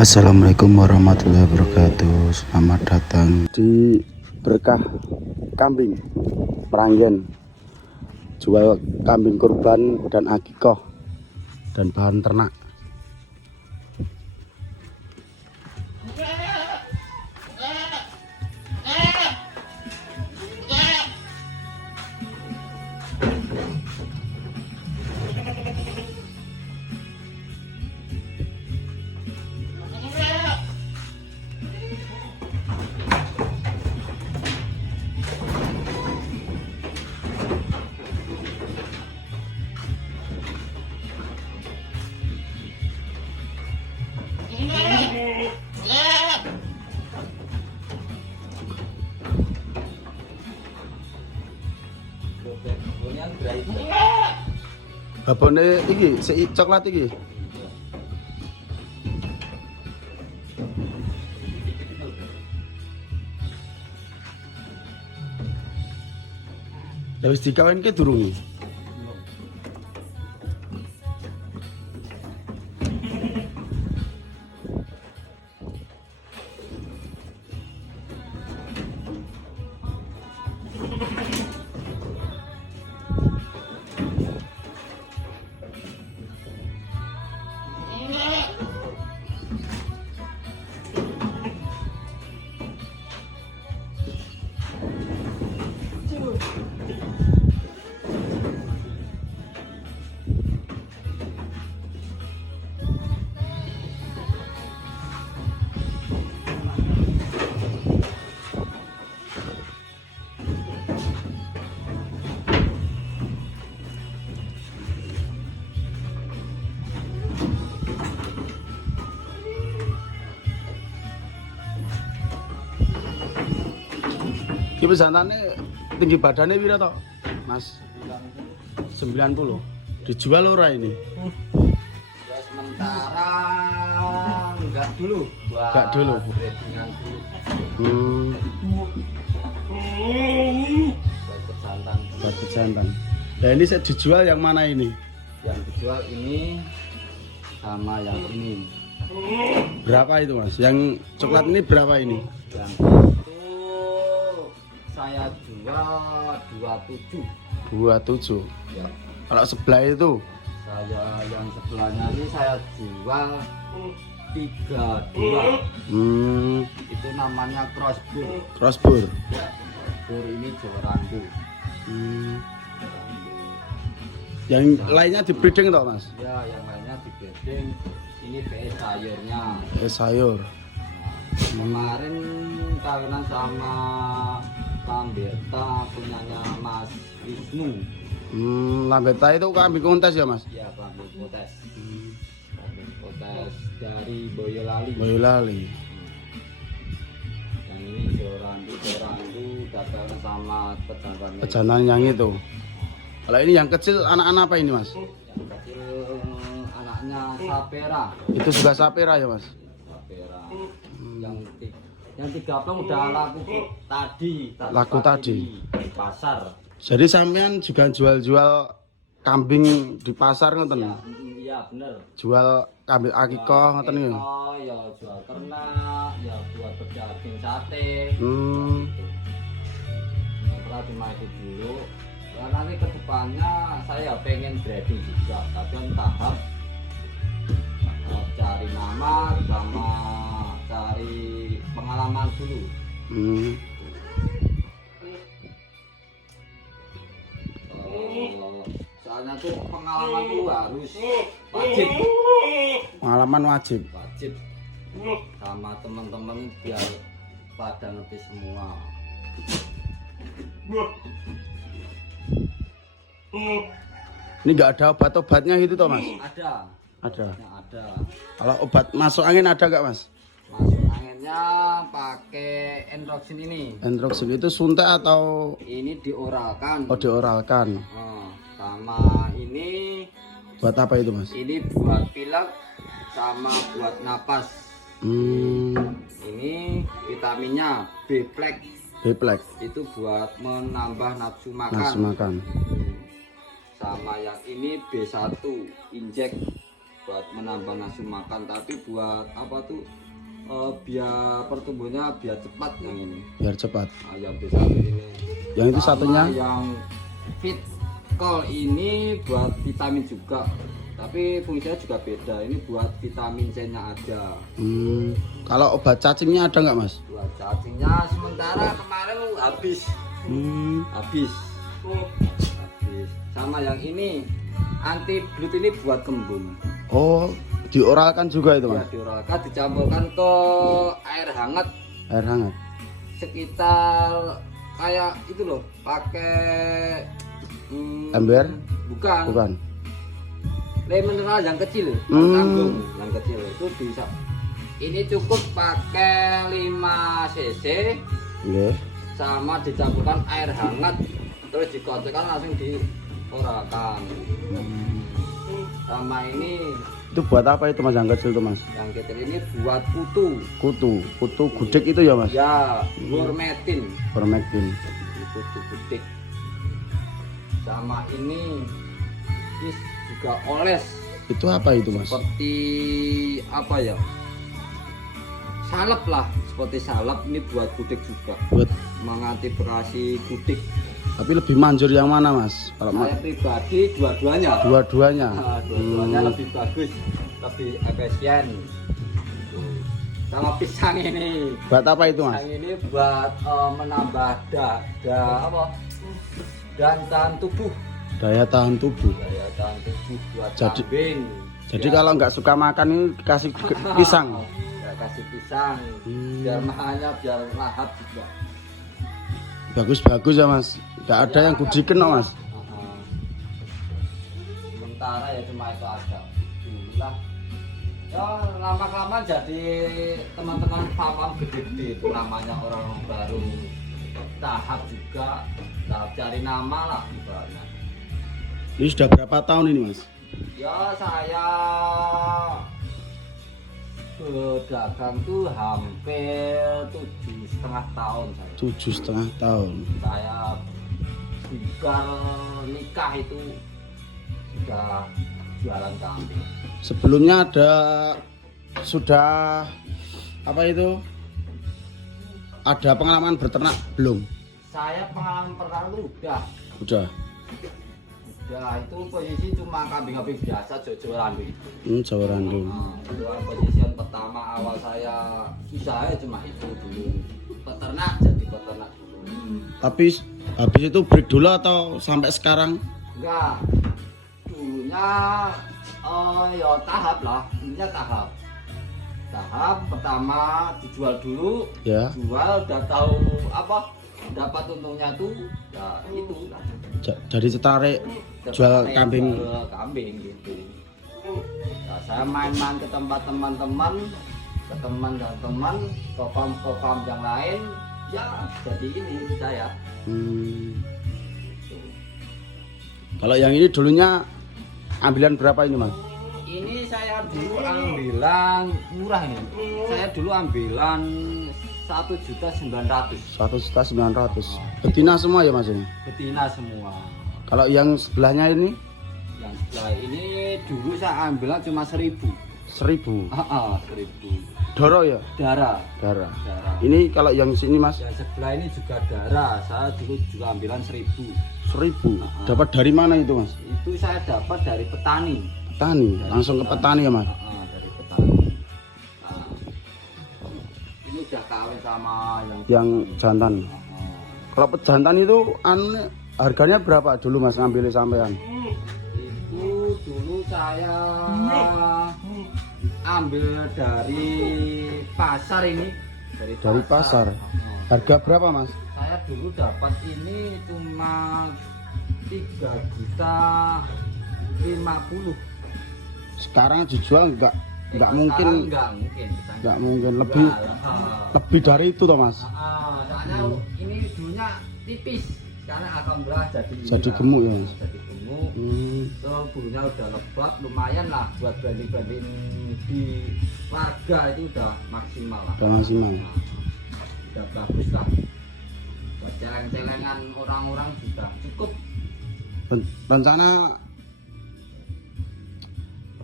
Assalamualaikum warahmatullahi wabarakatuh. Selamat datang di Berkah Kambing Meranggen. Jual kambing kurban dan akikoh dan bahan ternak. Abone iki, coklat iki. Lah wis dikawinke durung iki? Ki pesantane tinggi badannya pira to, Mas? 90. Dijual ora ini? Ya sementara enggak dulu. Enggak dulu. Buat jantan. Nah ini saya dijual yang mana ini? Yang dijual ini sama yang ini. Berapa itu Mas? Yang coklat ini berapa ini? Yang itu saya jual 27. 27. Ya. Kalau sebelah itu? Saya yang sebelahnya ini saya jual 32. Itu namanya crossbur. Crossbur. Ya. Crossbur ini jorandu. Yang lainnya di breeding toh Mas? Ya, yang lainnya di breeding. Ini PS sayurnya. Sayur. Kemarin kawinan sama Lambeta punyanya Mas Wisnu. Lambeta itu kambing kontes ya Mas? Iya, kambing kontes. Kambing kontes dari Boyolali. Boyolali. Yang ini jorandu datang sama pejantan yang itu. Kalau ini yang kecil anak-anak apa ini Mas? Yang kecil anaknya Sapera. Itu juga sapera ya Mas? Sapera. Yang 30 udah laku tadi di pasar. Jadi sampean juga jual-jual kambing di pasar ngoten? Iya bener. Jual kambing akikoh ngoten iki. Ya jual ternak, ya buat berdaging sate. Setelah cuma itu dulu. Ya nanti kedepannya saya pengen breeding juga, tapi tahap cari nama sama cari pengalaman dulu. Soalnya tuh pengalaman tuh harus wajib. Pengalaman wajib. Sama teman-teman biar pada ngerti semua. Ini enggak ada obat-obatnya gitu toh Mas? Ada. Kalau obat masuk angin ada enggak Mas? Masuk anginnya pakai Enroxin ini. Enroxin itu suntik atau? Ini dioralkan. Oh dioralkan. Sama ini. Buat apa itu Mas? Ini buat pilek sama buat napas. Ini vitaminnya B-Flex. B-Flex. Itu buat menambah nafsu makan. Sama yang ini B1 injek buat menambah nafsu makan, tapi buat apa tuh biar pertumbuhannya biar cepat yang ini. Biar cepat. Yang bisa ini. Yang itu Sama satunya yang fit call ini buat vitamin juga. Tapi fungsinya juga beda. Ini buat vitamin C-nya ada. Kalau obat cacingnya ada nggak mas? Buat cacingnya sementara kemarin habis. Habis. Sama yang ini anti blood ini buat kembung. Oh, dioralkan juga itu Ya, mas? dioralkan dicampurkan ke air hangat Air hangat. sekitar kayak itu loh, pakai Ember? Bukan. Bukan. Mineral yang kecil, tanggung yang kecil itu bisa. Ini cukup pakai 5 cc Nggih. sama dicampurkan air hangat terus dikocokkan langsung dioralkan. Sama ini Itu buat apa itu mas yang kecil itu mas? yang kecil ini buat kutu. Kutu gudeg itu ya mas? Ya, Gormetin. Vermectin. Itu kutik. Sama ini juga oles. Itu apa itu mas? Seperti apa ya? Salep lah, seperti salep ini buat kutik juga. Buat. Mengantisipasi kutik. Tapi lebih manjur yang mana mas? Kalau Saya pribadi dua-duanya. dua-duanya. Dua-duanya lebih bagus, lebih efisien. Sama pisang ini. Buat apa itu mas? Pisang ini buat menambah dan tahan tubuh. Daya tahan tubuh. Daya tahan tubuh buat Jadi- kambing. Jadi kalau nggak suka makan ini kasih pisang. Ya, kasih pisang. Biar makannya biar lahap juga. Bagus-bagus ya mas. Nggak ada yang gudiken no mas. Sementara ya cuma itu aja. Itulah. Ya lama-lama jadi teman-teman paham gede-gede itu namanya orang baru tahap juga tahap cari nama lah ibaratnya. Ini sudah berapa tahun ini mas? Ya saya berdagang tuh hampir 7,5 tahun saya. 7,5 tahun. Saya bubar nikah itu sudah jualan kambing. Sebelumnya sudah apa itu? Ada pengalaman berternak belum? Saya pengalaman pertama itu Udah. udah itu posisi cuma kambing-kambing biasa Jojo Randu itu. Jawa Randu. Itu posisi yang pertama awal saya usaha cuma itu dulu. Peternak jadi peternak dulu. Tapi habis itu break dulu atau sampai sekarang? Enggak. Dulunya ya tahap lah, intinya tahap. Tahap pertama dijual dulu, Ya. jual udah tahu apa dapat untungnya tuh, ya itu lah. Jadi tertarik jual kambing. Jual kambing gitu. Nah, saya main-main ke tempat teman-teman, ke teman dan teman, ke farm yang lain, ya jadi ini saya. Kalau yang ini dulunya ambilan berapa ini mas? Ini saya dulu ambilan murah ini. Saya dulu ambilan 1.900.000. 1.900.000. Betina semua ya mas ini? Betina semua. Kalau yang sebelahnya ini? Yang sebelah ini dulu saya ambilan cuma 1.000. 1.000. 1.000. Doro ya? Darah. Darah. Darah. Ini kalau yang sini mas? Yang sebelah ini juga darah. Saya dulu juga ambilan 1.000. 1.000. Dapat dari mana itu mas? Itu saya dapat dari petani. Petani. Langsung ke petani ya mas? Dari petani. Nah, ini udah kawin sama Yang jantan. Kalau pejantan itu harganya berapa dulu mas ngambil sampean? Itu dulu saya ambil dari pasar ini. Dari pasar. Harga berapa mas? Saya dulu dapat ini cuma 3.050.000. Sekarang dijual nggak mungkin. Nggak mungkin. Lebih dari itu toh mas? Soalnya ini dulunya tipis karena alhamdulillah Jadi gemuk ya mas? Jadi gemuk. So bulunya udah lebat, lumayan lah buat banding-banding di warga itu udah maksimal lah. Udah maksimal. Udah bagus lah. Buat celeng-celengan orang-orang juga cukup. Rencana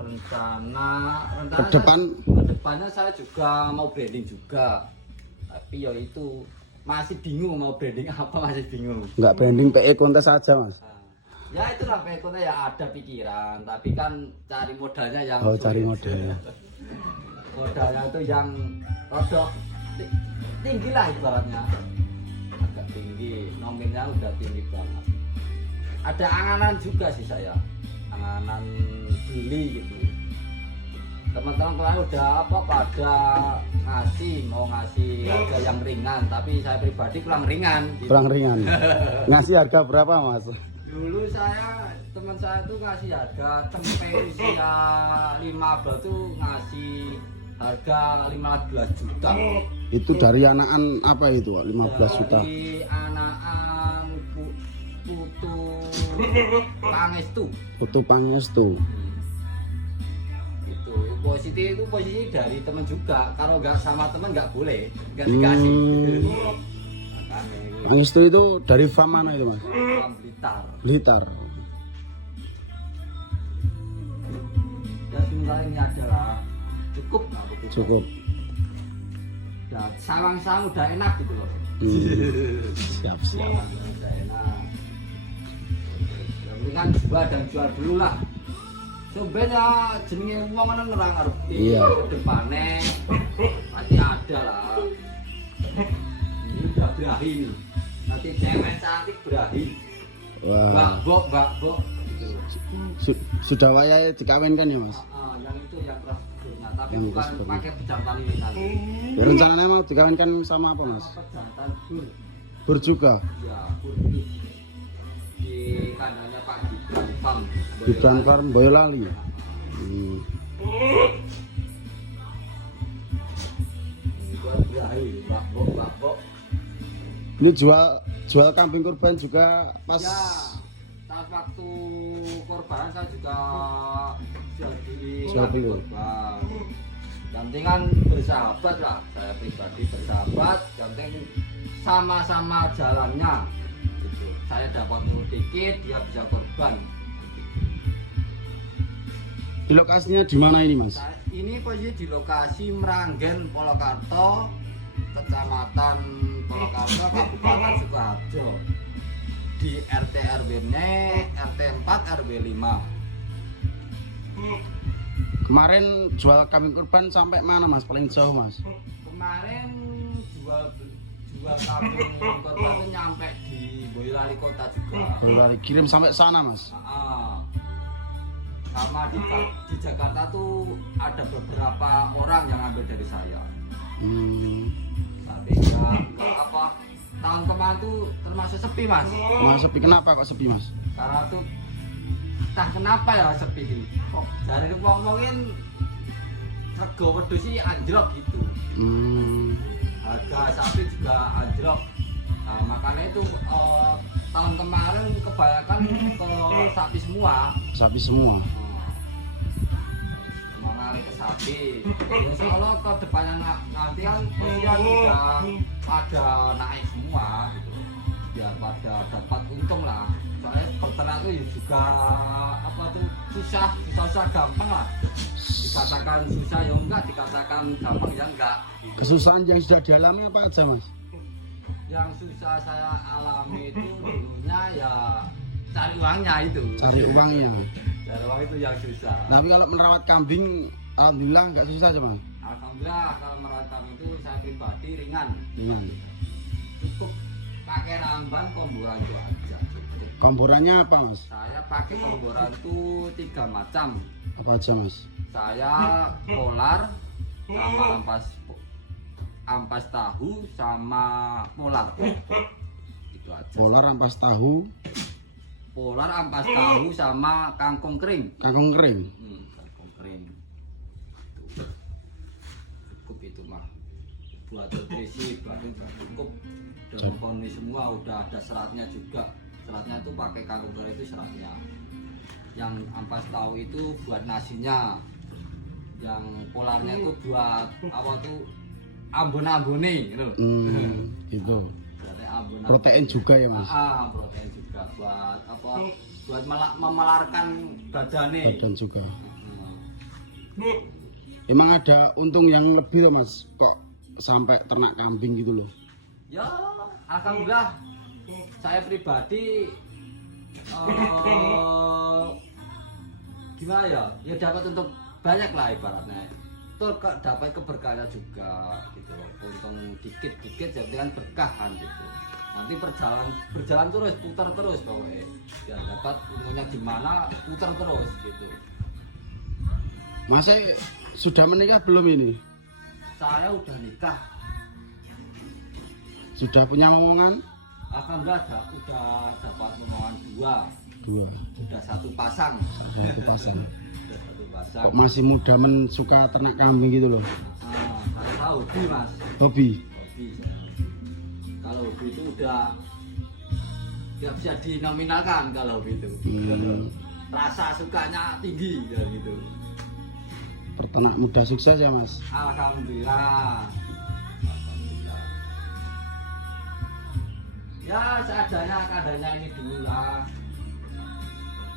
rencana kedepannya saya juga mau branding juga, tapi ya itu masih bingung mau branding apa, masih bingung. Nggak branding PE kontes aja mas? Ya itulah PE ya, ada pikiran, tapi kan cari modalnya yang Oh sulit. cari modalnya. Modalnya itu yang rodok tinggi lah ibaratnya, agak tinggi, nominnya udah tinggi banget. Ada anganan juga sih saya, anganan beli gitu. Teman-teman kemarin udah pada mau ngasih harga yang ringan, tapi saya pribadi kurang ringan gitu. Kurang ringan. Ngasih harga berapa mas? Dulu teman saya tuh ngasih harga tempe usia 15 tuh ngasih harga 15 juta. Itu dari anakan apa itu 15 juta? Dari anakan Putu Pangestu. Putu Pangestu. Itu posisi dari teman juga. Kalau nggak sama teman nggak boleh, nggak dikasih. Pangestu itu dari farm mana itu mas? Farm Blitar. Blitar. Dan sementara ini adalah cukup nggak begitu? Cukup. Dan sawang-sawang udah enak gitu loh. Siap. Udah enak. Yang kan jual dulu lah. Sebenarnya jenenge wong kan ora ngerti kedepane pasti ada lah. Ini udah berakhir. Nanti cewek cantik berakhir. Wah. Mbak Bok. Sudah wayahe dikawinkan ya mas? Yang itu yang prosedurnya, tapi Yang bukan prosedurnya. pakai pejantan ini tadi. Ya, rencananya mau dikawinkan sama apa mas? Pejantan bur. Bur juga? Ya, bur. Di kandangnya Pak Gibran Farm. Gibran Farm Boyolali. Mbak Bok. Ini jual kambing kurban juga pas Ya, saat waktu korban saya juga jual beli korban. Yang penting kan bersahabat lah, saya pribadi bersahabat. Yang penting sama-sama jalannya. Gitu. Saya dapat nurut dikit, dia bisa korban. di lokasinya di mana ini mas? Ini posisi di lokasi Meranggen, Polokarto, Kecamatan Polokarto, Kabupaten Sukoharjo. Di RT RW-nya RT 4 RW 5. Kemarin jual kambing kurban sampai mana mas? Paling jauh mas? Kemarin jual kambing korban itu nyampe di Boyolali kota juga. Boyolali, kirim sampai sana mas? Sama di Jakarta tuh ada beberapa orang yang ambil dari saya. Tapi ya apa, tahun kemarin tuh termasuk sepi mas. Mas sepi, kenapa kok sepi mas? Karena tuh entah kenapa ya sepi ini. Kok dari ngomongin rego wedhus sih anjlok gitu. Harga sapi juga anjlok. Nah, makanya itu tahun kemarin kebanyakan ke sapi semua. Sapi semua. Mengalir ke sapi. Insya Allah ke depannya nanti kan usia udah ada naik semua gitu. Biar pada dapat untung lah. Soalnya peternak itu juga apa tuh susah gampang lah. Dikatakan susah ya enggak, dikatakan gampang ya enggak. Kesusahan yang sudah dialami apa aja mas? Yang susah saya alami itu dulunya ya cari uangnya itu. Cari uangnya. Cari uang itu yang susah. Tapi kalau merawat kambing, alhamdulillah nggak susah aja mas? Alhamdulillah kalau merawat kambing itu saya pribadi ringan. Ringan. Cukup pakai ramban komboran itu aja. Cukup. Komborannya apa mas? Saya pakai komboran itu 3 macam. Apa aja mas? Saya polar sama ampas tahu sama polar. Itu aja. Polar, ampas tahu. Polar, ampas tahu sama kangkung kering. Kangkung kering. Kangkung kering. Cukup itu mah. Buat nutrisi baru cukup. Dan kondisi semua udah ada seratnya juga. Seratnya itu pakai kangkung kering itu seratnya. Yang ampas tahu itu buat nasinya. Yang polarnya itu buat apa tuh ambon-ambone gitu. Itu. Ambon-ambone. Protein juga ya mas? Protein juga buat apa? Buat memelarkan badannya. Badan juga. Emang ada untung yang lebih loh Mas, kok sampai ternak kambing gitu loh? Ya, alhamdulillah saya pribadi gimana ya? Ya dapat untuk banyak lah ibaratnya. Tuh dapat keberkahan juga gitu. Untung dikit-dikit jadi kan berkah kan gitu. Nanti berjalan terus, putar terus pokoknya. Ya dapat untungnya gimana, putar terus gitu. Mas sudah menikah belum ini? Saya udah nikah. Sudah punya omongan? Alhamdulillah udah dapat omongan dua. Udah satu pasang. Satu pasang. Udah satu pasang. Kok masih muda suka ternak kambing gitu loh? Saya hobi mas. Hobi? Hobi saya. Kalau hobi itu udah nggak bisa dinominalkan kalau hobi itu. Rasa sukanya tinggi ya gitu. Peternak muda sukses ya Mas? Alhamdulillah. Ya seadanya ini dulu lah.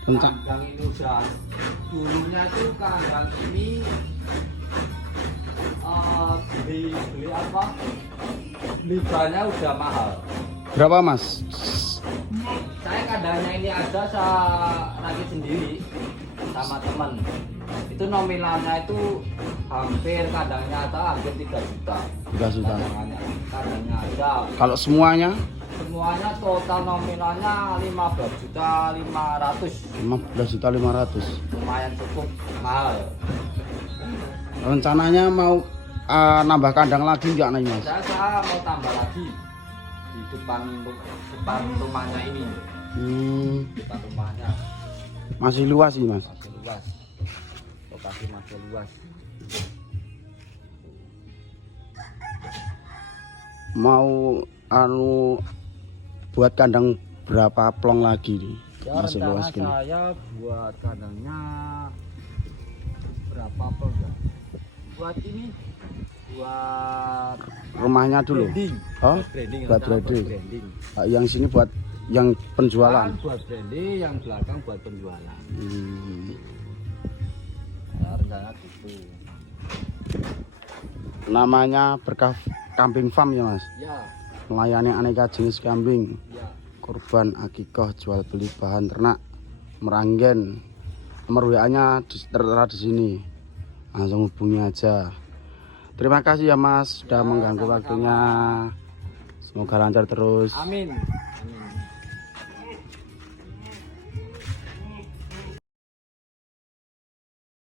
Kandang ini udah dulunya itu kandang ini beli apa? Beli bahannya udah mahal. Berapa Mas? Saya kandangnya ini ada saya rakit sendiri sama teman. Itu nominalnya itu hampir kandangnya ada hampir 3 juta. 3 juta. Kandangnya ada. Kalau semuanya? Semuanya total nominalnya 15.500. 15.500. Lumayan cukup mahal. Rencananya mau nambah kandang lagi nggak nih Mas? Saya mau tambah lagi di depan rumahnya ini. Depan rumahnya Masih luas sih Mas? masih luas. Lokasi masih luas. Mau buat kandang berapa plong lagi nih? Ya Masih rencana luas gini. saya buat kandangnya berapa plong ya? Buat ini buat Rumahnya dulu. branding. Oh, Branding, buat rencana branding. Yang sini buat yang penjualan. Buat branding, yang belakang buat penjualan. Ya, rencana gitu. Namanya Berkah Kambing Farm ya Mas? Ya, Melayani aneka jenis kambing, ya. kurban, akikah, jual beli bahan ternak, meranggen. Nomor WA-nya tertera di sini. Langsung hubungi aja. Terima kasih ya Mas sudah Ya, mengganggu sama-sama. waktunya. Semoga lancar terus. Amin.